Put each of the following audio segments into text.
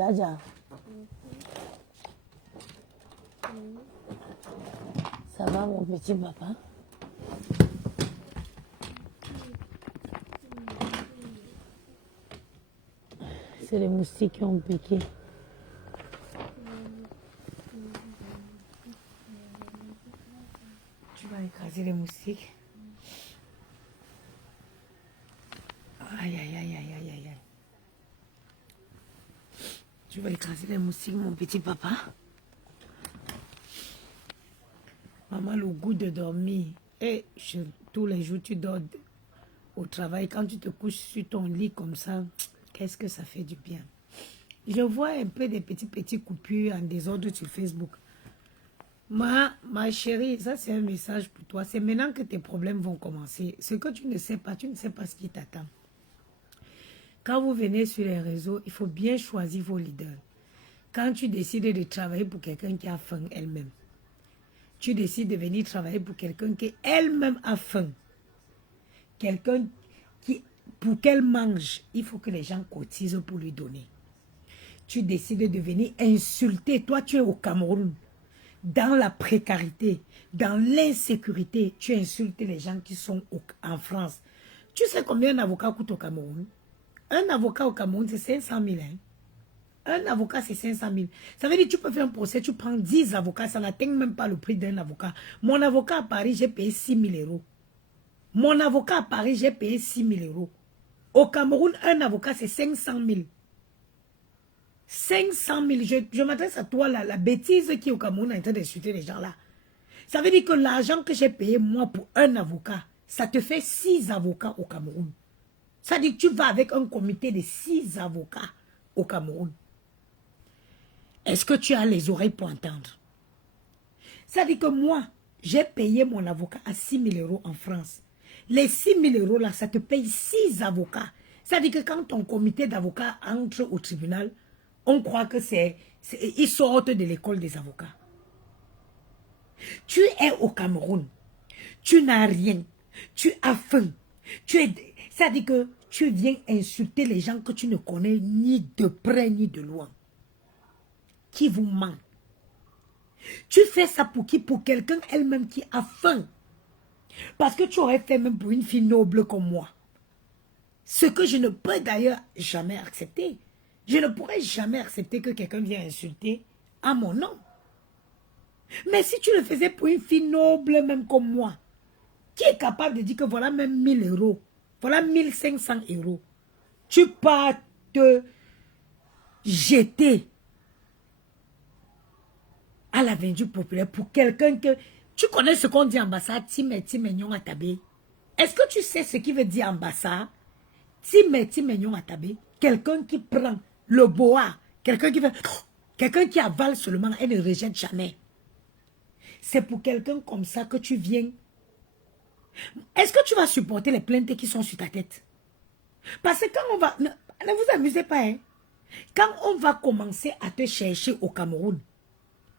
Djaja. Ça va mon petit papa? C'est les moustiques qui ont piqué. Tu vas écraser les moustiques. Aïe, aïe, aïe, aïe, aïe, aïe. Tu vas écraser les moustiques, mon petit papa. Maman, le goût de dormir. Et tous les jours, tu dors au travail. Quand tu te couches sur ton lit comme ça, qu'est-ce que ça fait du bien. Je vois un peu des petits coupures en désordre sur Facebook. Ma chérie, ça c'est un message pour toi. C'est maintenant que tes problèmes vont commencer. Ce que tu ne sais pas ce qui t'attend. Quand vous venez sur les réseaux, il faut bien choisir vos leaders. Quand tu décides de travailler pour quelqu'un qui a faim elle-même, tu décides de venir travailler pour quelqu'un qui elle-même a faim. Quelqu'un qui, pour qu'elle mange, il faut que les gens cotisent pour lui donner. Tu décides de venir insulter. Toi, tu es au Cameroun. Dans la précarité, dans l'insécurité, tu insultes les gens qui sont en France. Tu sais combien un avocat coûte au Cameroun? Un avocat au Cameroun, c'est 500 000. Hein? Un avocat, c'est 500 000. Ça veut dire que tu peux faire un procès, tu prends 10 avocats, ça n'atteint même pas le prix d'un avocat. Mon avocat à Paris, j'ai payé 6 000 euros. Mon avocat à Paris, j'ai payé 6 000 euros. Au Cameroun, un avocat, c'est 500 000. 500 000. Je m'adresse à toi, là, la bêtise qui est au Cameroun est en train d'insulter les gens là. Ça veut dire que l'argent que j'ai payé, moi, pour un avocat, ça te fait 6 avocats au Cameroun. Ça veut dire que tu vas avec un comité de 6 avocats au Cameroun. Est-ce que tu as les oreilles pour entendre? Ça veut dire que moi, j'ai payé mon avocat à 6 000 euros en France. Les 6 000 euros là, ça te paye 6 avocats. Ça veut dire que quand ton comité d'avocats entre au tribunal, on croit que ils sortent de l'école des avocats. Tu es au Cameroun. Tu n'as rien. Tu as faim. Ça veut dire que tu viens insulter les gens que tu ne connais ni de près ni de loin. Qui vous ment. Tu fais ça pour qui? Pour quelqu'un elle-même qui a faim. Parce que tu aurais fait même pour une fille noble comme moi. Ce que je ne peux d'ailleurs jamais accepter. Je ne pourrais jamais accepter que quelqu'un vienne insulter à mon nom. Mais si tu le faisais pour une fille noble même comme moi, qui est capable de dire que voilà même 1000 euros, voilà 1500 euros, tu peux te jeter à la vendue populaire pour quelqu'un que... Tu connais ce qu'on dit ambassade, Timé Atabé. Est-ce que tu sais ce qui veut dire ambassade? Timé Atabé. Quelqu'un qui prend le boa, quelqu'un qui avale seulement et ne rejette jamais. C'est pour quelqu'un comme ça que tu viens. Est-ce que tu vas supporter les plaintes qui sont sur ta tête? Parce que quand on va... Ne vous amusez pas, hein? Quand on va commencer à te chercher au Cameroun,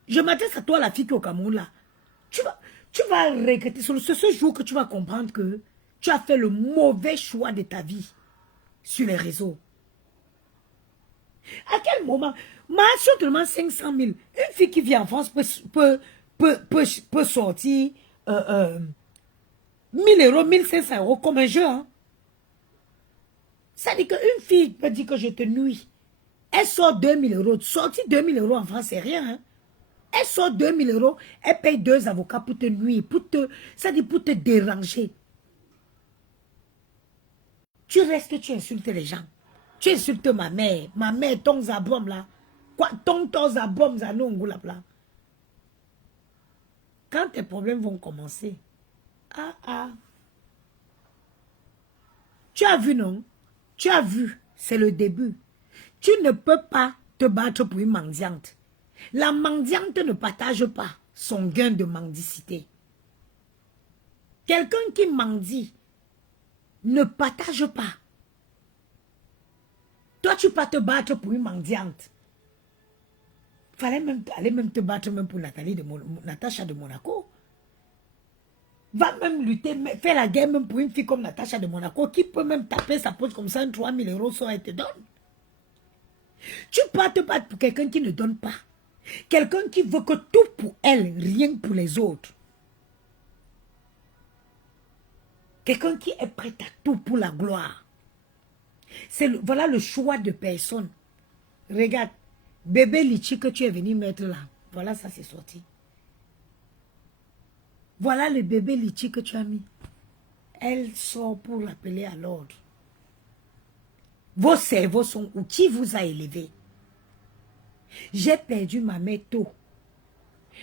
je m'adresse à toi, la fille qui est au Cameroun, là. Tu vas regretter. C'est ce jour que tu vas comprendre que tu as fait le mauvais choix de ta vie sur les réseaux. À quel moment? Seulement 500 000. Une fille qui vit en France peut sortir 1000 euros, 1500 euros comme un jeu. Hein? Ça dit qu'une fille peut dire que je te nuis. Elle sort 2000 euros. Sortir 2000 euros en France, c'est rien. Hein? Elle sort 2000 euros, elle paye 2 avocats pour te nuire, ça dit pour te déranger. Tu restes, tu insultes les gens. Tu insultes ma mère, ton zabom là. Quoi, ton zabom zanongo là. Quand tes problèmes vont commencer, tu as vu, non? Tu as vu, c'est le début. Tu ne peux pas te battre pour une mendiante. La mendiante ne partage pas son gain de mendicité. Quelqu'un qui mendie ne partage pas. Toi, tu peux te battre pour une mendiante. Fallait même aller te battre même pour Natacha de Monaco. Va même lutter, faire la guerre même pour une fille comme Natacha de Monaco qui peut même taper sa poche comme ça, 3 000 euros, ça elle te donne. Tu ne peux te battre pour quelqu'un qui ne donne pas. Quelqu'un qui veut que tout pour elle, rien pour les autres. Quelqu'un qui est prêt à tout pour la gloire. Voilà le choix de personne. Regarde, bébé litchi que tu es venu mettre là. Voilà, ça c'est sorti. Voilà le bébé litchi que tu as mis. Elle sort pour l'appeler à l'ordre. Vos cerveaux sont où? Qui vous a élevé? J'ai perdu ma mère tôt.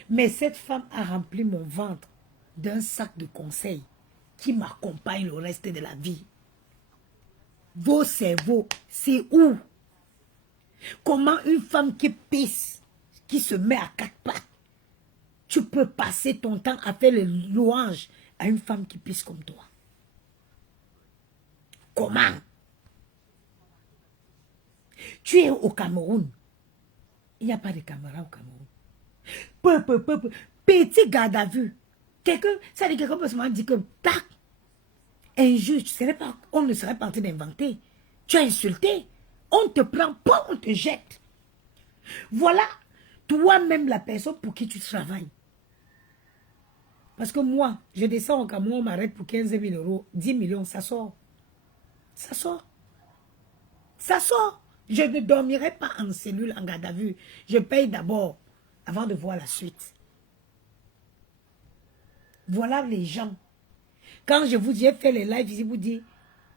Mais cette femme a rempli mon ventre d'un sac de conseils qui m'accompagne le reste de la vie. Vos cerveaux, c'est où? Comment une femme qui pisse, qui se met à 4 pattes, tu peux passer ton temps à faire les louanges à une femme qui pisse comme toi? Comment? Tu es au Cameroun. Il n'y a pas de caméra au Cameroun. Petit garde à vue. Quelqu'un peut se dire que tac, injuste, on ne serait pas en train d'inventer. Tu as insulté. On te prend pas, on te jette. Voilà toi-même la personne pour qui tu travailles. Parce que moi, je descends au Cameroun, on m'arrête pour 15 000 euros, 10 millions, ça sort. Ça sort. Ça sort. Je ne dormirai pas en cellule, en garde à vue. Je paye d'abord, avant de voir la suite. Voilà les gens. Quand je vous ai fait les lives, je vous dis,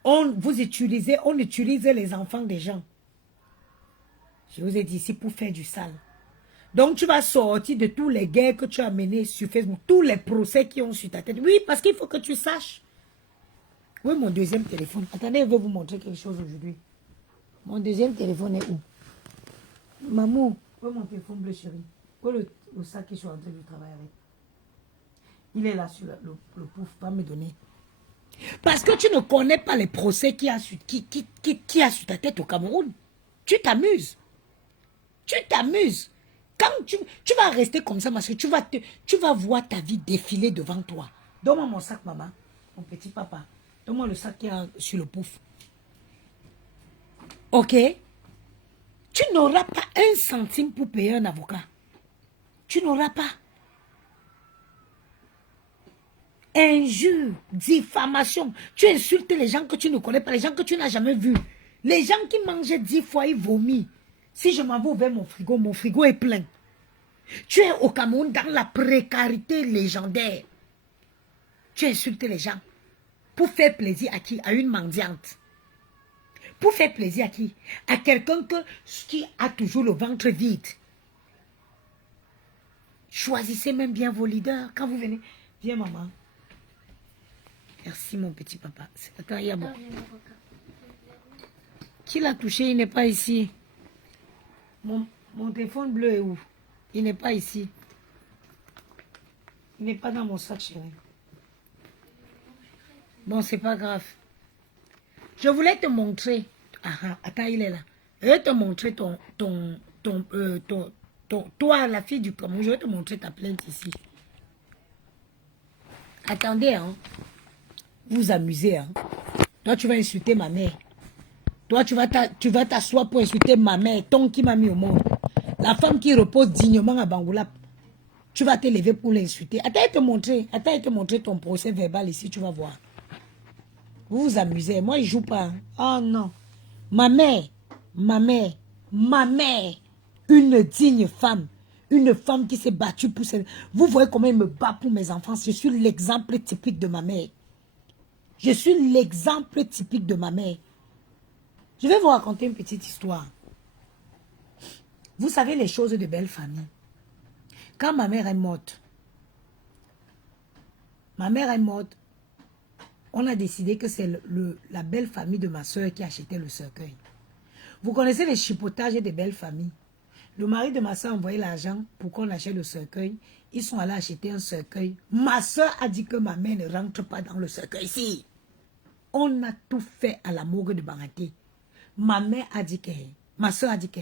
on utilise les enfants des gens. Je vous ai dit ici pour faire du sale. Donc tu vas sortir de tous les guerres que tu as menés sur Facebook, tous les procès qui ont sur ta tête. Oui, parce qu'il faut que tu saches. Oui, mon deuxième téléphone. Attendez, je vais vous montrer quelque chose aujourd'hui. Mon deuxième téléphone est où? Maman, où est mon téléphone bleu chéri? Où est le sac que je suis en train de travailler avec? Il est là sur le pouf, va me donner. Parce que tu ne connais pas les procès qui a sur ta tête au Cameroun. Tu t'amuses. Tu t'amuses. Quand tu vas rester comme ça, parce que tu vas voir ta vie défiler devant toi. Donne-moi mon sac, maman. Mon petit papa. Donne-moi le sac qui est sur le pouf. Ok? Tu n'auras pas 1 centime pour payer un avocat. Tu n'auras pas. Injure, diffamation. Tu insultes les gens que tu ne connais pas, les gens que tu n'as jamais vus. Les gens qui mangent 10 fois, ils vomissent. Si je m'en vais ouvrir mon frigo est plein. Tu es au Cameroun dans la précarité légendaire. Tu insultes les gens. Pour faire plaisir à qui? À une mendiante. Pour faire plaisir à qui? À quelqu'un qui a toujours le ventre vide. Choisissez même bien vos leaders. Quand vous venez, viens maman. Merci mon petit papa. Attends, il y a bon. Qui l'a touché? Il n'est pas ici. Mon téléphone bleu est où? Il n'est pas ici. Il n'est pas dans mon sac, chérie. Bon, c'est pas grave. Je voulais te montrer. Ah, attends, il est là. Je vais te montrer toi, la fille du Cameroun. Je vais te montrer ta plainte ici. Attendez, hein. Vous amusez, hein. Toi, tu vas insulter ma mère. Toi, tu vas t'asseoir pour insulter ma mère, ton qui m'a mis au monde. La femme qui repose dignement à Bangoulap. Tu vas te lever pour l'insulter. Attends, je te montrer ton procès verbal ici, tu vas voir. Vous vous amusez. Moi, je ne joue pas. Oh non. Ma mère, une digne femme. Une femme qui s'est battue pour ses... Vous voyez comment elle me bat pour mes enfants. Je suis l'exemple typique de ma mère. Je suis l'exemple typique de ma mère. Je vais vous raconter une petite histoire. Vous savez les choses de belle famille. Quand ma mère est morte, on a décidé que c'est la belle famille de ma soeur qui achetait le cercueil. Vous connaissez les chipotages des belles familles. Le mari de ma soeur a envoyé l'argent pour qu'on achète le cercueil. Ils sont allés acheter un cercueil. Ma soeur a dit que ma mère ne rentre pas dans le cercueil. Si. On a tout fait à la morgue de Bangaté. Ma mère a dit que... Ma soeur a dit que...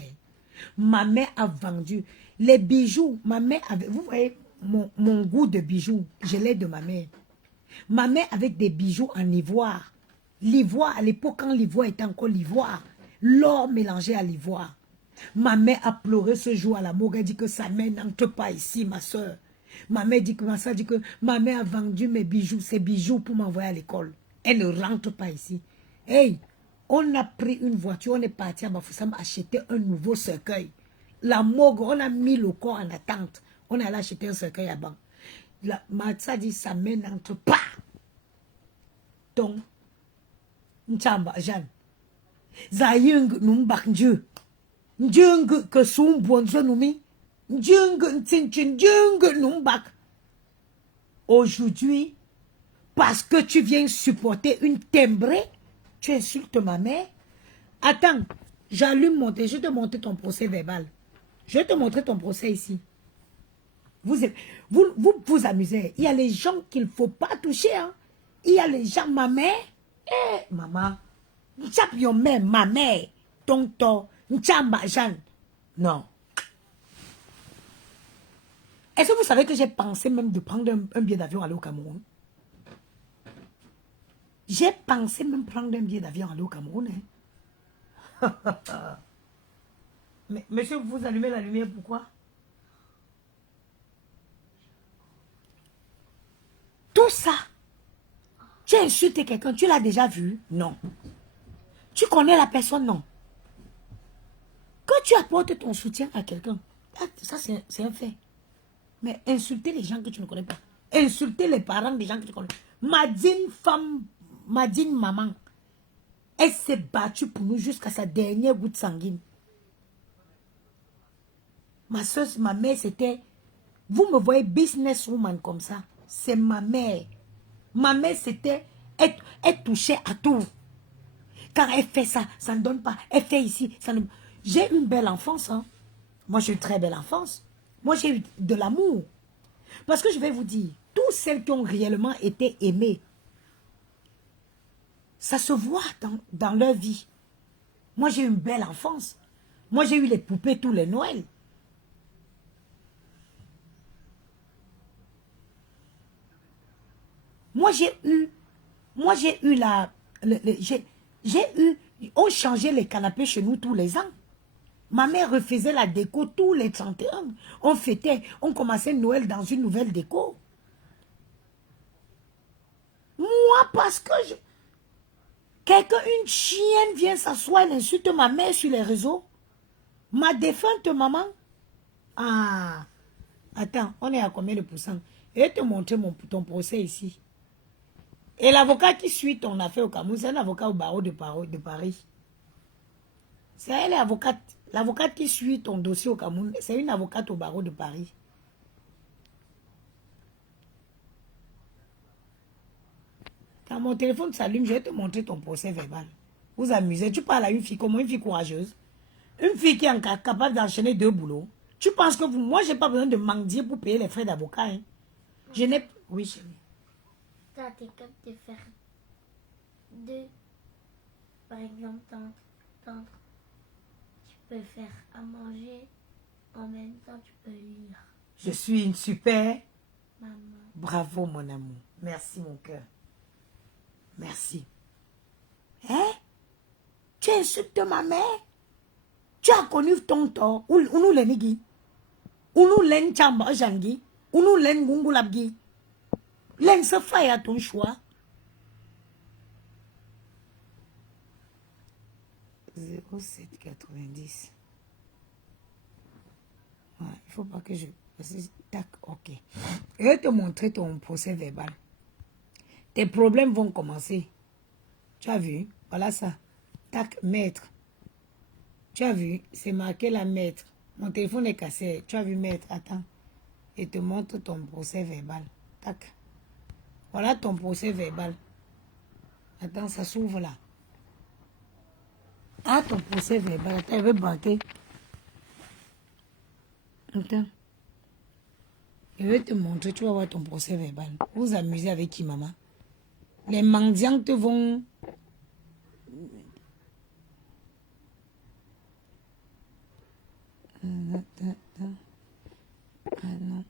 Ma mère a vendu les bijoux. Ma mère avait... Vous voyez mon goût de bijoux. Je l'ai de ma mère. Ma mère avec des bijoux en ivoire. L'ivoire, à l'époque quand l'ivoire était encore l'ivoire. L'or mélangé à l'ivoire. Ma mère a pleuré ce jour à la morgue. Elle dit que sa mère n'entre pas ici, ma soeur. Ma mère dit que ma mère a vendu mes bijoux, ses bijoux pour m'envoyer à l'école. Elle ne rentre pas ici. Hey, on a pris une voiture, on est parti à Bafoussam acheter un nouveau cercueil. La morgue, on a mis le corps en attente. On est allé acheter un cercueil à-bas. Matsa dit sa mère n'entre pas. Donc, Nchamba, Jeanne. Zayung numbak Dieu. Dieu que son bonzo noumi. Dieu ntinchin, Dieu numbak. Aujourd'hui, parce que tu viens supporter une timbrée, tu insultes ma mère. Attends, j'allume mon je vais te montrer ton procès verbal. Je vais te montrer ton procès ici. Vous amusez. Il y a les gens qu'il ne faut pas toucher. Hein. Il y a les gens, ma mère. Maman. Ma mère. Tonton. Jeanne. Non. Est-ce que vous savez que j'ai pensé même de prendre un billet d'avion aller au Cameroun? J'ai pensé même prendre un billet d'avion aller au Cameroun. Hein. Mais monsieur, vous allumez la lumière, pourquoi? Tout ça. Tu as insulté quelqu'un, tu l'as déjà vu? Non. Tu connais la personne? Non. Quand tu apportes ton soutien à quelqu'un, ça c'est un fait. Mais insulter les gens que tu ne connais pas. Insulter les parents des gens que tu connais. Madine femme, Madine maman, elle s'est battue pour nous jusqu'à sa dernière goutte sanguine. Ma soeur, ma mère, c'était... Vous me voyez businesswoman comme ça. C'est ma mère. Ma mère, c'était... Elle touchait à tout. Quand elle fait ça, ça ne donne pas. Elle fait ici, ça ne... J'ai une belle enfance. Hein. Moi, j'ai une très belle enfance. Moi, j'ai eu de l'amour. Parce que je vais vous dire, toutes celles qui ont réellement été aimées, ça se voit dans leur vie. Moi, j'ai eu une belle enfance. Moi, j'ai eu les poupées tous les Noëls. Moi, j'ai eu on changeait les canapés chez nous tous les ans. Ma mère refaisait la déco tous les 31. On fêtait, on commençait Noël dans une nouvelle déco. Moi, parce que une chienne vient s'asseoir, elle insulte ma mère sur les réseaux. Ma défunte maman. Ah, attends, on est à combien de pourcents? Je vais te montrer ton procès ici. Et l'avocat qui suit ton affaire au Cameroun, c'est un avocat au barreau de Paris. C'est elle, l'avocate. L'avocate qui suit ton dossier au Cameroun, c'est une avocate au barreau de Paris. Quand mon téléphone s'allume, je vais te montrer ton procès verbal. Vous amusez. Tu parles à une fille comment? Une fille courageuse. Une fille qui est capable d'enchaîner 2 boulots. Tu penses que moi, je n'ai pas besoin de mendier pour payer les frais d'avocat. Hein? Je n'ai... Oui, chérie. Tu as été capable de faire 2, par exemple, tu peux faire à manger, en même temps tu peux lire. Je suis une super... Maman. Bravo, mon amour. Merci, mon cœur. Merci. Hein? Tu insultes ma mère? Tu as connu ton tort? Où nous l'enigi? Où nous l'enchamba jangi? Où nous l'engungulabgi? L'en se fait à ton choix. 0790. Ouais, il ne faut pas que je... Tac, ok. Je vais te montrer ton procès verbal. Tes problèmes vont commencer. Tu as vu? Voilà ça. Tac, maître. Tu as vu? C'est marqué la maître. Mon téléphone est cassé. Tu as vu, maître? Attends. Je te montre ton procès verbal. Tac. Voilà ton procès verbal. Attends, ça s'ouvre là. Ah, ton procès verbal. Attends, je vais banquer. Attends. Je vais te montrer. Tu vas voir ton procès verbal. Vous amusez avec qui, maman? Les mendiants te vont... Ah non.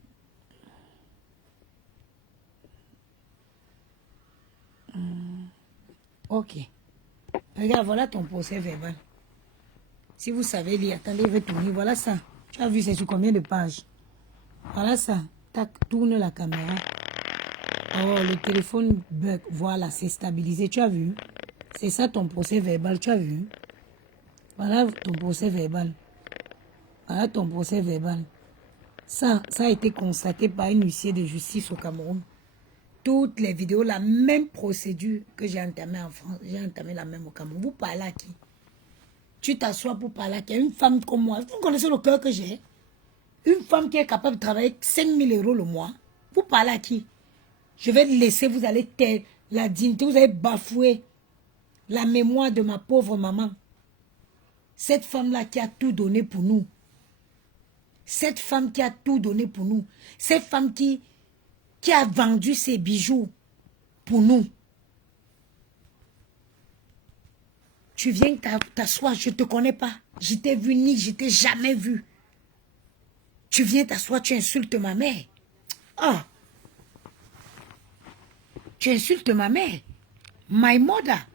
Ok. Regarde, voilà ton procès verbal. Si vous savez lire, attendez, je vais tourner. Voilà ça. Tu as vu, c'est sur combien de pages? Voilà ça. Tac, tourne la caméra. Oh, le téléphone bug. Voilà, c'est stabilisé. Tu as vu? C'est ça ton procès verbal. Tu as vu? Voilà ton procès verbal. Voilà ton procès verbal. Ça a été constaté par une huissier de justice au Cameroun. Toutes les vidéos, la même procédure que j'ai entamée en France, j'ai entamé la même au Cameroun. Vous parlez à qui? Tu t'assois pour parler à qui? Une femme comme moi. Vous connaissez le cœur que j'ai? Une femme qui est capable de travailler 5 000 € le mois. Vous parlez à qui? Je vais laisser, vous allez taire la dignité, vous allez bafouer la mémoire de ma pauvre maman. Cette femme-là qui a tout donné pour nous. Cette femme qui a tout donné pour nous. Cette femme qui a vendu ses bijoux pour nous. Tu viens t'asseoir, je ne te connais pas. Je t'ai vu ni je t'ai jamais vu. Tu viens t'asseoir, tu insultes ma mère. Ah! Tu insultes ma mère. My mother.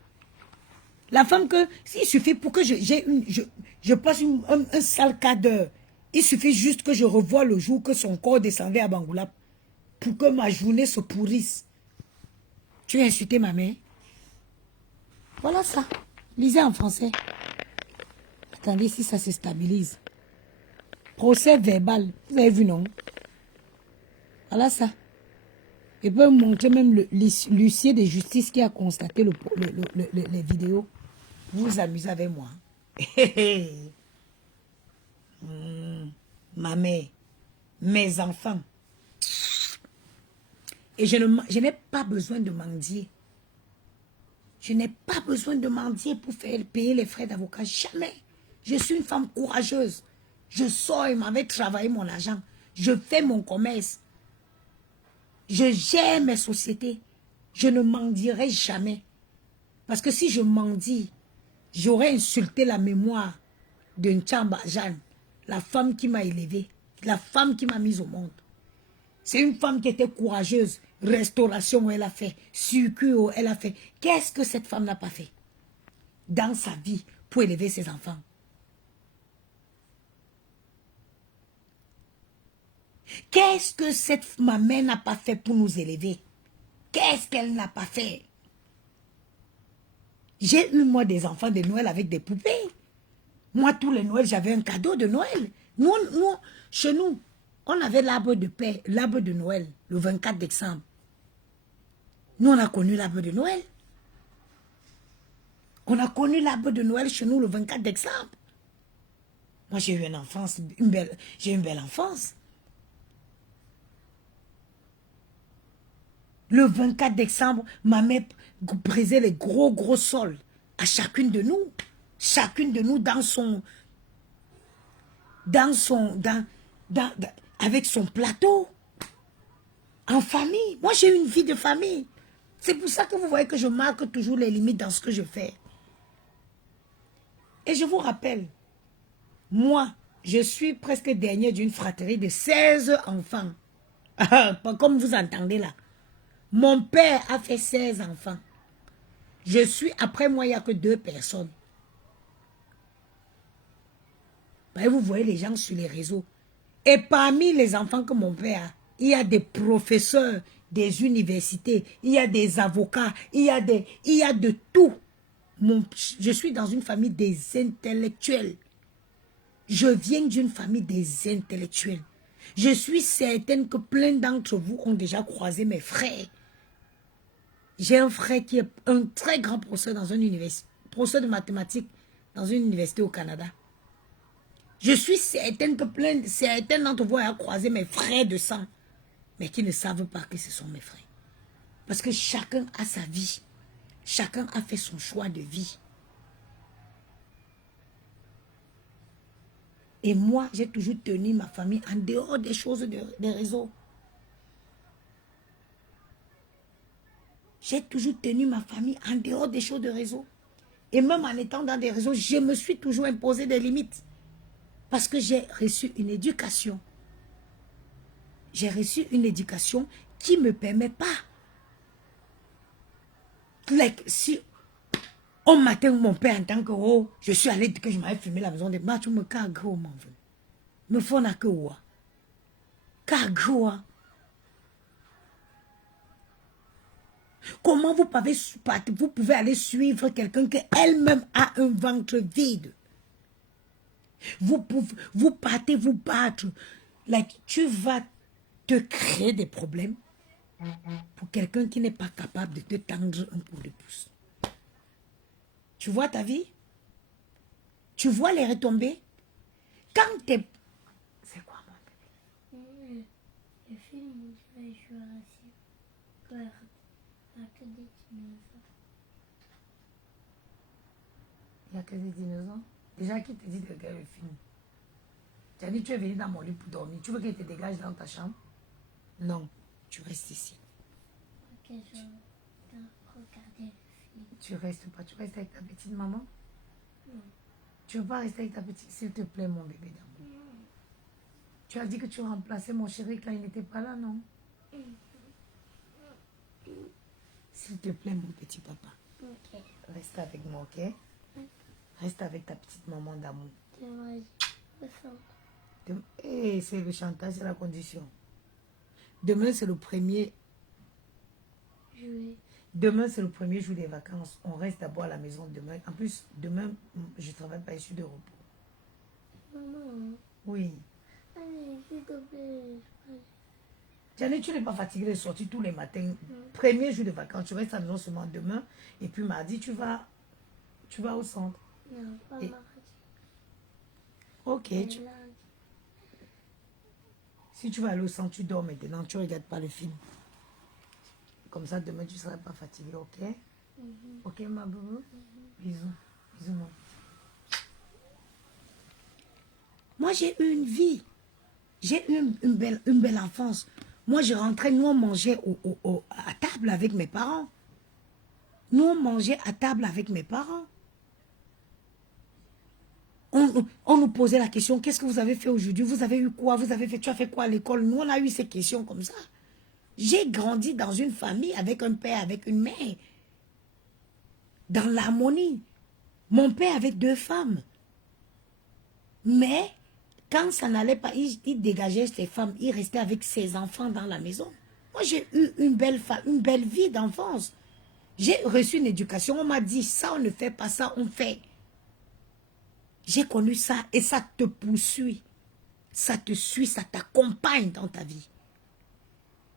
La femme que, s'il suffit pour que je passe un sale quart d'heure, il suffit juste que je revoie le jour que son corps descendait à Bangoulap pour que ma journée se pourrisse. Tu as insulté ma mère? Voilà ça. Lisez en français. Attendez si ça se stabilise. Procès verbal. Vous avez vu, non? Voilà ça. Je peux vous montrer même l'huissier de justice qui a constaté les vidéos. Vous vous amusez avec moi. Ma mère, mes enfants. Et je n'ai pas besoin de mendier. Je n'ai pas besoin de mendier pour payer les frais d'avocat. Jamais. Je suis une femme courageuse. Je sors et m'en vais travailler mon argent. Je fais mon commerce. Je gère mes sociétés. Je ne mendierai jamais. Parce que si je mendie, j'aurais insulté la mémoire de Ntchamba Jeanne, la femme qui m'a élevée, la femme qui m'a mise au monde. C'est une femme qui était courageuse. Restauration, elle a fait. Sucre, elle a fait. Qu'est-ce que cette femme n'a pas fait dans sa vie pour élever ses enfants? Qu'est-ce que ma mère n'a pas fait pour nous élever? Qu'est-ce qu'elle n'a pas fait? J'ai eu, moi, des enfants de Noël avec des poupées. Moi, tous les Noëls, j'avais un cadeau de Noël. Nous, chez nous, on avait l'arbre de paix, l'arbre de Noël, le 24 décembre. Nous, on a connu l'arbre de Noël. On a connu l'arbre de Noël chez nous le 24 décembre. Moi, j'ai eu une enfance, j'ai une belle enfance. Le 24 décembre, ma mère brisait les gros sols à chacune de nous. Chacune de nous avec son plateau. En famille. Moi, j'ai une vie de famille. C'est pour ça que vous voyez que je marque toujours les limites dans ce que je fais. Et je vous rappelle, moi, je suis presque dernière d'une fratrie de 16 enfants. Comme vous entendez là. Mon père a fait 16 enfants. Je suis, après moi, il n'y a que 2 personnes. Ben, vous voyez les gens sur les réseaux. Et parmi les enfants que mon père a, il y a des professeurs des universités, il y a des avocats, il y a de tout. Je suis dans une famille des intellectuels. Je viens d'une famille des intellectuels. Je suis certaine que plein d'entre vous ont déjà croisé mes frères. J'ai un frère qui est un très grand professeur dans une université, professeur de mathématiques dans une université au Canada. Je suis certaine que certains d'entre vous ont croisé mes frères de sang, mais qui ne savent pas que ce sont mes frères. Parce que chacun a sa vie. Chacun a fait son choix de vie. Et moi, j'ai toujours tenu ma famille en dehors des choses des réseaux. J'ai toujours tenu ma famille en dehors des choses de réseau. Et même en étant dans des réseaux, je me suis toujours imposé des limites. Parce que j'ai reçu une éducation. J'ai reçu une éducation qui ne me permet pas. Si Un matin, mon père entend que, oh, je suis allé, que je m'avais fumé la maison de ma, tu me cagues, oh, mon frère. Me font na que quoi? Cague, quoi? Comment vous pouvez aller suivre quelqu'un qui elle-même a un ventre vide? Vous partez vous battre. Like, tu vas te créer des problèmes pour quelqu'un qui n'est pas capable de te tendre un coup de pouce. Tu vois ta vie? Tu vois les retombées? Quand t'es... C'est quoi, mon bébé? Le film où je vais jouer à la il n'y a que des dinosaures. Il n'y a que des dinosaures. Déjà, qui te dit de regarder le film? Tu as dit tu es venu dans mon lit pour dormir. Tu veux qu'il te dégage dans ta chambre? Non, tu restes ici. Ok, je vais regarder le film. Tu restes pas, tu restes avec ta petite maman? Non. Tu veux pas rester avec ta petite, s'il te plaît, mon bébé d'amour. Non. Tu as dit que tu remplaçais mon chéri quand il n'était pas là, non? S'il te plaît, mon petit papa. Ok. Reste avec moi, ok? Reste avec ta petite maman d'amour. Et c'est le chantage, c'est la condition. Demain, c'est le premier. Jouer. Demain, c'est le premier jour des vacances. On reste d'abord à la maison demain. En plus, demain, je ne travaille pas, je suis de repos. Maman. Oui. Allez, s'il te plaît. Janet, tu n'es pas fatiguée de sortir tous les matins. Premier jour de vacances, tu restes à la maison seulement demain. Et puis mardi, tu vas au centre. Non, pas Et- mardi. Ok. Mais lundi. Si tu vas aller au centre, tu dors maintenant. Tu ne regardes pas le film. Comme ça, demain, tu ne seras pas fatiguée, ok? Ok, ma boubou? Bisous. Bisous, mon. Moi, j'ai eu une vie. J'ai eu une belle enfance. Moi, je rentrais, nous, on mangeait à table avec mes parents. Nous, on mangeait à table avec mes parents. On nous posait la question, qu'est-ce que vous avez fait aujourd'hui? Vous avez eu quoi? Tu as fait quoi à l'école? Nous, on a eu ces questions comme ça. J'ai grandi dans une famille avec un père, avec une mère. Dans l'harmonie. Mon père avait 2 femmes. Mais, quand ça n'allait pas, il dégageait ses femmes. Il restait avec ses enfants dans la maison. Moi, j'ai eu une belle vie d'enfance. J'ai reçu une éducation. On m'a dit, ça, on ne fait pas ça, on fait. J'ai connu ça et ça te poursuit. Ça te suit, ça t'accompagne dans ta vie.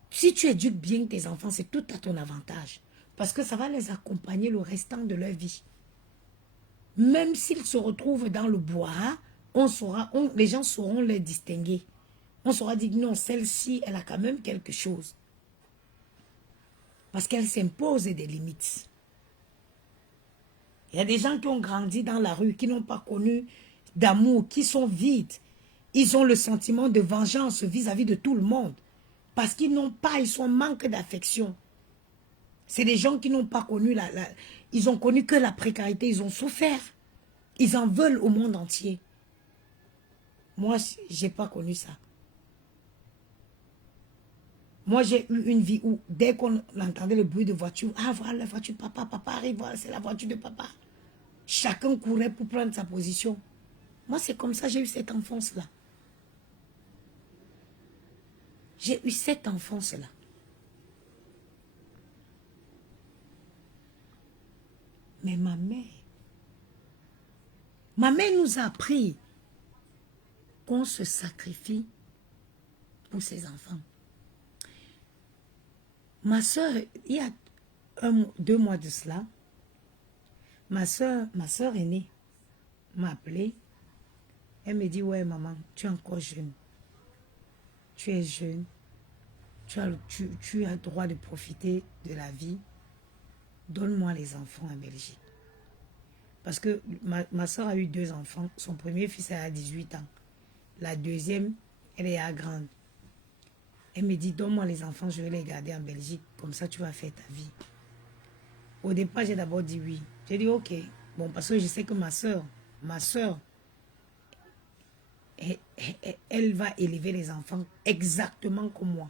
Si tu éduques bien tes enfants, c'est tout à ton avantage. Parce que ça va les accompagner le restant de leur vie. Même s'ils se retrouvent dans le bois, les gens sauront les distinguer. On saura dire, non, celle-ci, elle a quand même quelque chose. Parce qu'elle s'impose des limites. Il y a des gens qui ont grandi dans la rue, qui n'ont pas connu d'amour, qui sont vides. Ils ont le sentiment de vengeance vis-à-vis de tout le monde. Parce qu'ils n'ont pas, ils sont en manque d'affection. C'est des gens qui n'ont pas connu ils ont connu que la précarité, ils ont souffert. Ils en veulent au monde entier. Moi, je n'ai pas connu ça. Moi, j'ai eu une vie où, dès qu'on entendait le bruit de voiture, ah, voilà la voiture de papa, papa arrive, voilà, c'est la voiture de papa. Chacun courait pour prendre sa position. Moi, c'est comme ça, j'ai eu cette enfance-là. J'ai eu cette enfance-là. Mais ma mère nous a appris qu'on se sacrifie pour ses enfants. Ma soeur, il y a 2 mois de cela, ma soeur aînée m'a appelé. Elle me dit, ouais maman, tu es encore jeune. Tu es jeune. Tu as le droit de profiter de la vie. Donne-moi les enfants en Belgique. Parce que ma soeur a eu 2 enfants. Son premier fils a 18 ans. La deuxième, elle est à grande. Elle me dit, donne-moi les enfants, je vais les garder en Belgique. Comme ça, tu vas faire ta vie. Au départ, j'ai d'abord dit oui. J'ai dit, ok. Bon, parce que je sais que ma soeur, elle va élever les enfants exactement comme moi.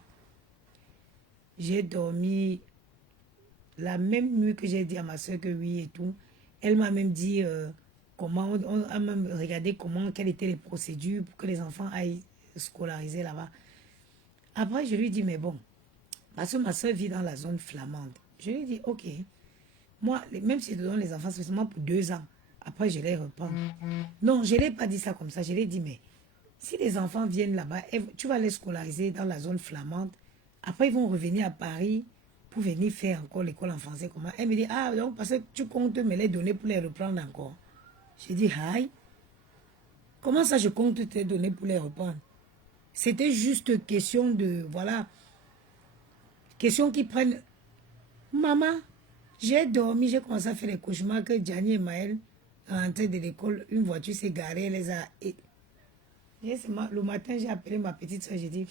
J'ai dormi la même nuit que j'ai dit à ma soeur que oui et tout. Elle m'a même dit comment, on a même regardé quelles étaient les procédures pour que les enfants aillent scolariser là-bas. Après, je lui dis, mais bon, parce que ma soeur vit dans la zone flamande. Je lui dis, ok, moi, même si je donne les enfants, c'est seulement pour 2 ans. Après, je les reprends. Non, je ne l'ai pas dit ça comme ça. Je l'ai dit, mais si les enfants viennent là-bas, tu vas les scolariser dans la zone flamande. Après, ils vont revenir à Paris pour venir faire encore l'école en français. Comment? Elle me dit, ah, donc parce que tu comptes me les donner pour les reprendre encore. J'ai dit, aïe, comment ça je compte te donner pour les reprendre? C'était juste question de, voilà, question qui prennent. Maman, j'ai dormi, j'ai commencé à faire les cauchemars que Gianni et Maël rentraient de l'école, une voiture s'est garée, elle les a... Le matin, j'ai appelé ma petite soeur, j'ai dit,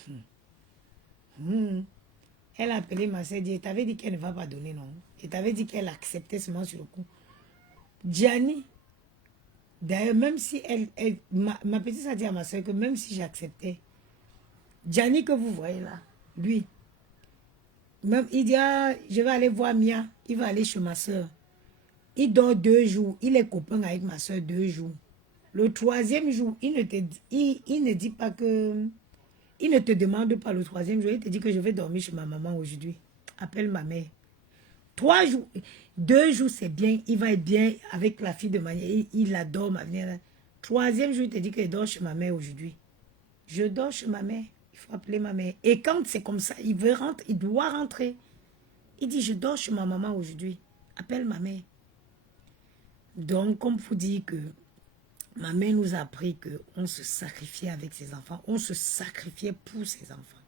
Elle a appelé ma soeur, elle t'avait dit qu'elle ne va pas donner, non? Je t'avais dit qu'elle acceptait seulement sur le coup. Gianni, d'ailleurs, même si ma petite soeur a dit à ma soeur que même si j'acceptais, Gianni que vous voyez là, lui, même, il dit, ah, je vais aller voir Mia, il va aller chez ma soeur. Il dort 2 jours, il est copain avec ma soeur 2 jours. Le 3e jour, il ne dit pas que... Il ne te demande pas le 3e jour, il te dit que je vais dormir chez ma maman aujourd'hui. Appelle ma mère. 3 jours, 2 jours c'est bien, il va être bien avec la fille de ma mère, il adore ma mère. 3e jour, il te dit que je dors chez ma mère aujourd'hui. Je dors chez ma mère, il faut appeler ma mère. Et quand c'est comme ça, il veut rentrer, il doit rentrer. Il dit, je dors chez ma maman aujourd'hui, appelle ma mère. Donc, comme vous dire que ma mère nous a appris qu'on se sacrifiait avec ses enfants, on se sacrifiait pour ses enfants.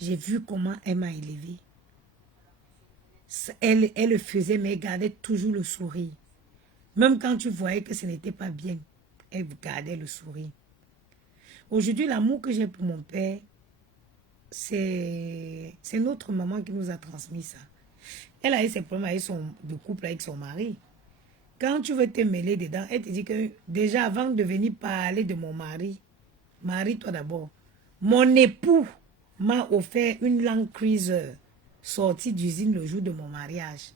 J'ai vu comment elle m'a élevée. Elle le faisait, mais elle gardait toujours le sourire. Même quand tu voyais que ce n'était pas bien, elle gardait le sourire. Aujourd'hui, l'amour que j'ai pour mon père, c'est notre maman qui nous a transmis ça. Elle a eu ses problèmes de couple avec son mari. Quand tu veux te mêler dedans, elle te dit que déjà avant de venir parler de mon mari, marie-toi d'abord. Mon époux m'a offert une Land Cruiser sortie d'usine le jour de mon mariage.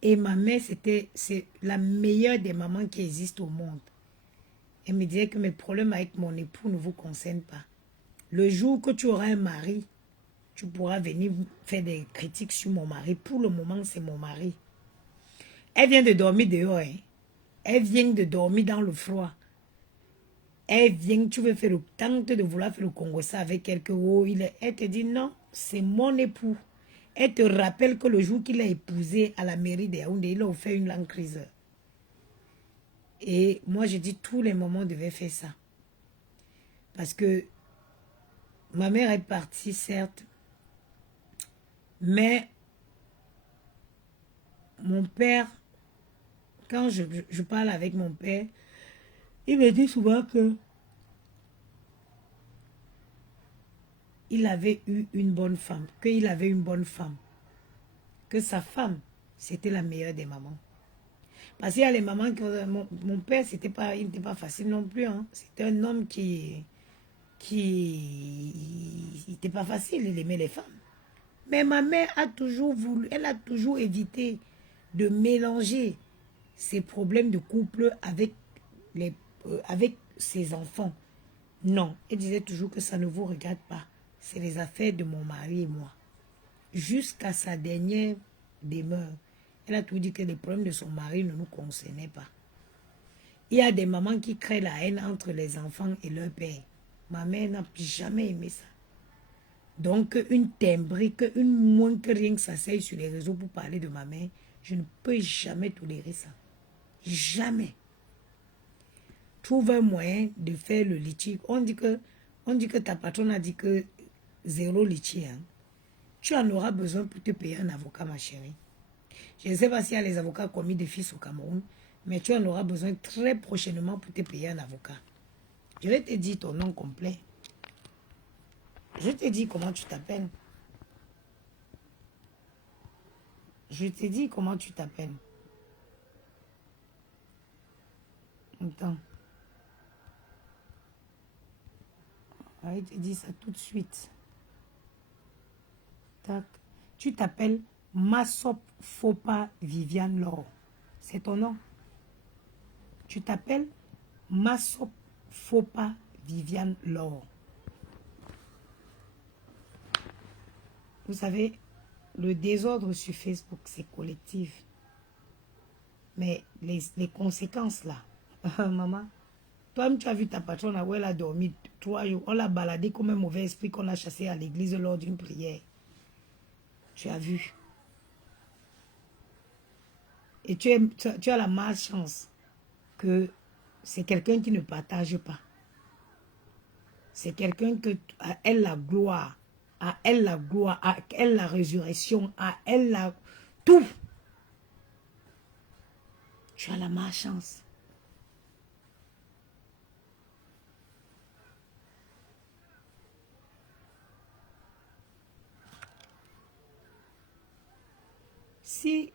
Et ma mère, c'est la meilleure des mamans qui existe au monde. Elle me disait que mes problèmes avec mon époux ne vous concernent pas. Le jour que tu auras un mari, tu pourras venir faire des critiques sur mon mari. Pour le moment, c'est mon mari. Elle vient de dormir dehors. Hein. Elle vient de dormir dans le froid. Elle vient, tu veux faire le tente de vouloir faire le Congo ça avec quelques hauts. Elle te dit non, c'est mon époux. Elle te rappelle que le jour qu'il a épousé à la mairie de Yaoundé, il a offert une Land Cruiser. Et moi, je dis tous les moments, on devait faire ça. Parce que ma mère est partie, certes, mais mon père, quand je parle avec mon père, il me dit souvent que il avait eu une bonne femme, qu'il avait une bonne femme, que sa femme, c'était la meilleure des mamans. Parce qu'il y a les mamans mon père, il n'était pas facile non plus. Hein. C'était un homme qui n'était pas facile, il aimait les femmes. Mais ma mère a toujours voulu, elle a toujours évité de mélanger ses problèmes de couple avec ses enfants. Non, elle disait toujours que ça ne vous regarde pas. C'est les affaires de mon mari et moi. Jusqu'à sa dernière demeure, elle a toujours dit que les problèmes de son mari ne nous concernaient pas. Il y a des mamans qui créent la haine entre les enfants et leur père. Ma mère n'a jamais aimé ça. Donc, une timbrique, une moins que rien que ça s'aille sur les réseaux pour parler de ma mère, je ne peux jamais tolérer ça. Jamais. Trouve un moyen de faire le litige. On dit que ta patronne a dit que 0 litige. Hein. Tu en auras besoin pour te payer un avocat, ma chérie. Je ne sais pas s'il y a les avocats commis de fils au Cameroun, mais tu en auras besoin très prochainement pour te payer un avocat. Je vais te dire ton nom complet. Je te dis comment tu t'appelles. Je te dis comment tu t'appelles. Attends. Je vais te dire ça tout de suite. Tac. Tu t'appelles Massop Fopa Viviane Laure. C'est ton nom. Tu t'appelles Massop Fopa Viviane Laure. Vous savez, le désordre sur Facebook, c'est collectif. Mais les conséquences là, maman, toi-même tu as vu ta patronne où elle a dormi 3 jours. On l'a baladé comme un mauvais esprit qu'on a chassé à l'église lors d'une prière. Tu as vu. Et tu as la malchance que c'est quelqu'un qui ne partage pas. C'est quelqu'un que à elle la gloire, à elle la gloire, à elle la résurrection, à elle la tout. Tu as la malchance. Si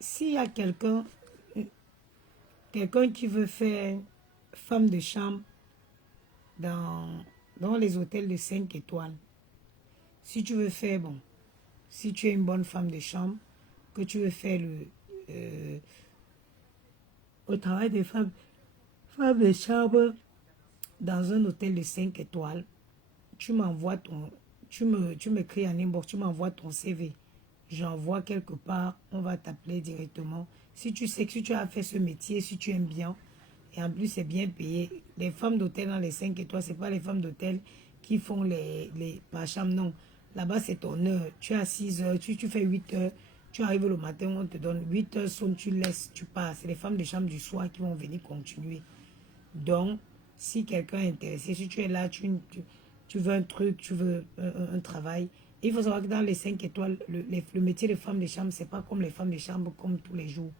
s'il y a quelqu'un qui veut faire femme de chambre dans les hôtels de 5 étoiles, si tu veux faire, bon, si tu es une bonne femme de chambre, que tu veux faire au travail des femmes de chambre dans un hôtel de 5 étoiles, tu m'envoies tu m'écris en inbox, tu m'envoies ton CV. J'envoie quelque part, on va t'appeler directement. Si tu sais que si tu as fait ce métier, si tu aimes bien, et en plus c'est bien payé, les femmes d'hôtel dans les 5 étoiles, c'est pas les femmes d'hôtel qui font les par chambre, non. Là-bas, c'est ton heure. Tu as 6 heures, tu fais 8 heures, tu arrives le matin, on te donne 8 heures, sonne, tu laisses, tu pars. C'est les femmes de chambre du soir qui vont venir continuer. Donc, si quelqu'un est intéressé, si tu es là, tu veux un truc, tu veux un travail, il faut savoir que dans les 5 étoiles, le métier de femme de chambre, c'est pas comme les femmes de chambre comme tous les jours.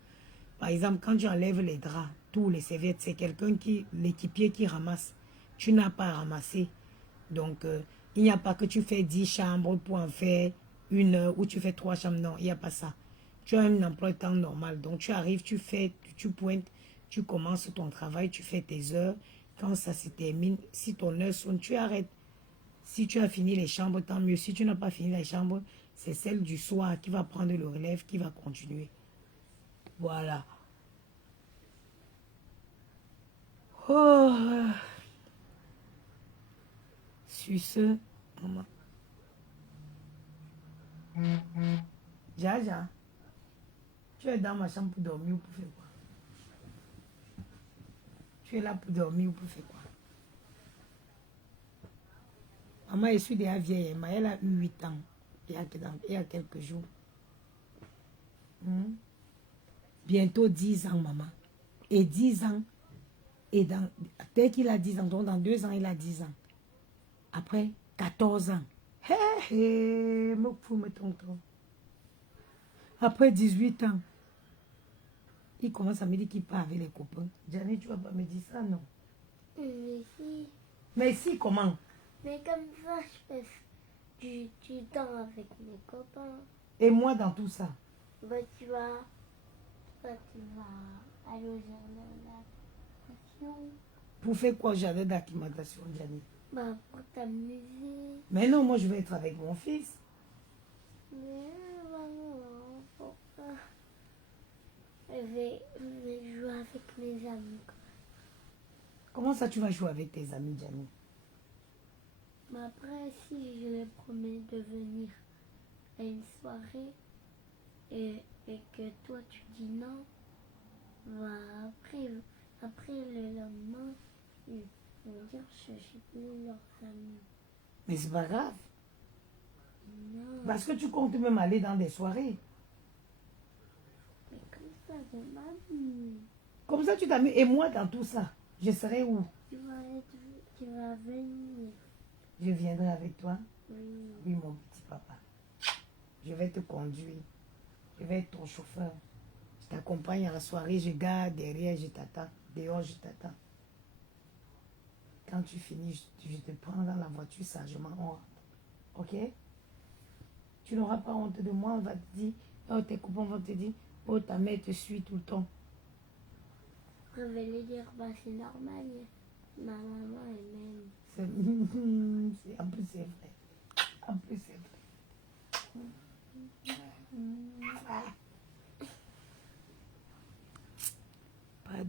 Par exemple, quand tu enlèves les draps, tous les serviettes, c'est quelqu'un l'équipier qui ramasse. Tu n'as pas à ramasser. Donc, il n'y a pas que tu fais 10 chambres pour en faire une heure ou tu fais 3 chambres. Non, il n'y a pas ça. Tu as un emploi de temps normal. Donc, tu arrives, tu pointes, tu commences ton travail, tu fais tes heures. Quand ça se termine, si ton heure sonne, tu arrêtes. Si tu as fini les chambres, tant mieux. Si tu n'as pas fini les chambres, c'est celle du soir qui va prendre le relève, qui va continuer. Voilà. Oh. Sur ce, maman. Jaja, tu es dans ma chambre pour dormir ou pour faire quoi? Tu es là pour dormir ou pour faire quoi? Maman, je suis déjà vieille. Elle a eu 8 ans il y a quelques jours. Bientôt 10 ans, maman. Et 10 ans, et dès qu'il a 10 ans, donc dans 2 ans, il a 10 ans. Après, 14 ans. Hé, hé, me fous, me tonton. Après 18 ans, il commence à me dire qu'il part avec les copains. Gianni, tu vas pas me dire ça, non? Mais si. Mais si, comment? Mais comme ça, je passe du temps avec mes copains. Et moi dans tout ça? Bah, tu vas aller au jardin d'acclimatation. Pour faire quoi au jardin d'acclimatation, Gianni? Bah, pour t'amuser. Mais non, moi je vais être avec mon fils. Mais maman, pourquoi? Je vais jouer avec mes amis. Comment ça tu vas jouer avec tes amis, Gianni? Mais après, si je les promets de venir à une soirée et que toi tu dis non, bah après le lendemain, ils vont dire que je suis plus leur famille. Mais c'est pas grave. Non. Parce que tu comptes même aller dans des soirées. Mais comme ça, je m'amuse. Comme ça tu t'amuses. Et moi dans tout ça, je serai où? Tu vas venir. Je viendrai avec toi? Oui. Oui, mon petit papa. Je vais te conduire. Je vais être ton chauffeur. Je t'accompagne à la soirée, je garde derrière, je t'attends. Dehors, je t'attends. Quand tu finis, je te prends dans la voiture sagement, on rentre. Ok? Tu n'auras pas honte de moi, on va te dire, oh, tes copains vont te dire, oh, ta mère te suit tout le temps. Je vais lui dire, bah c'est normal, ma maman elle m'aime. En plus, c'est vrai. En plus, c'est vrai.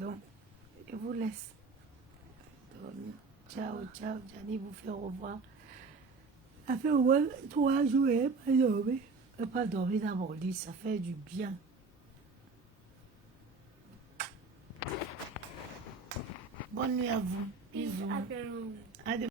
Donc, je vous laisse dormir. Ciao, ciao. Gianni vous fait au revoir. Ça fait au moins 3 jours, et pas dormir. Pas dormir dans mon lit, ça fait du bien. Bonne nuit à vous. Peace, Bisous. everyone.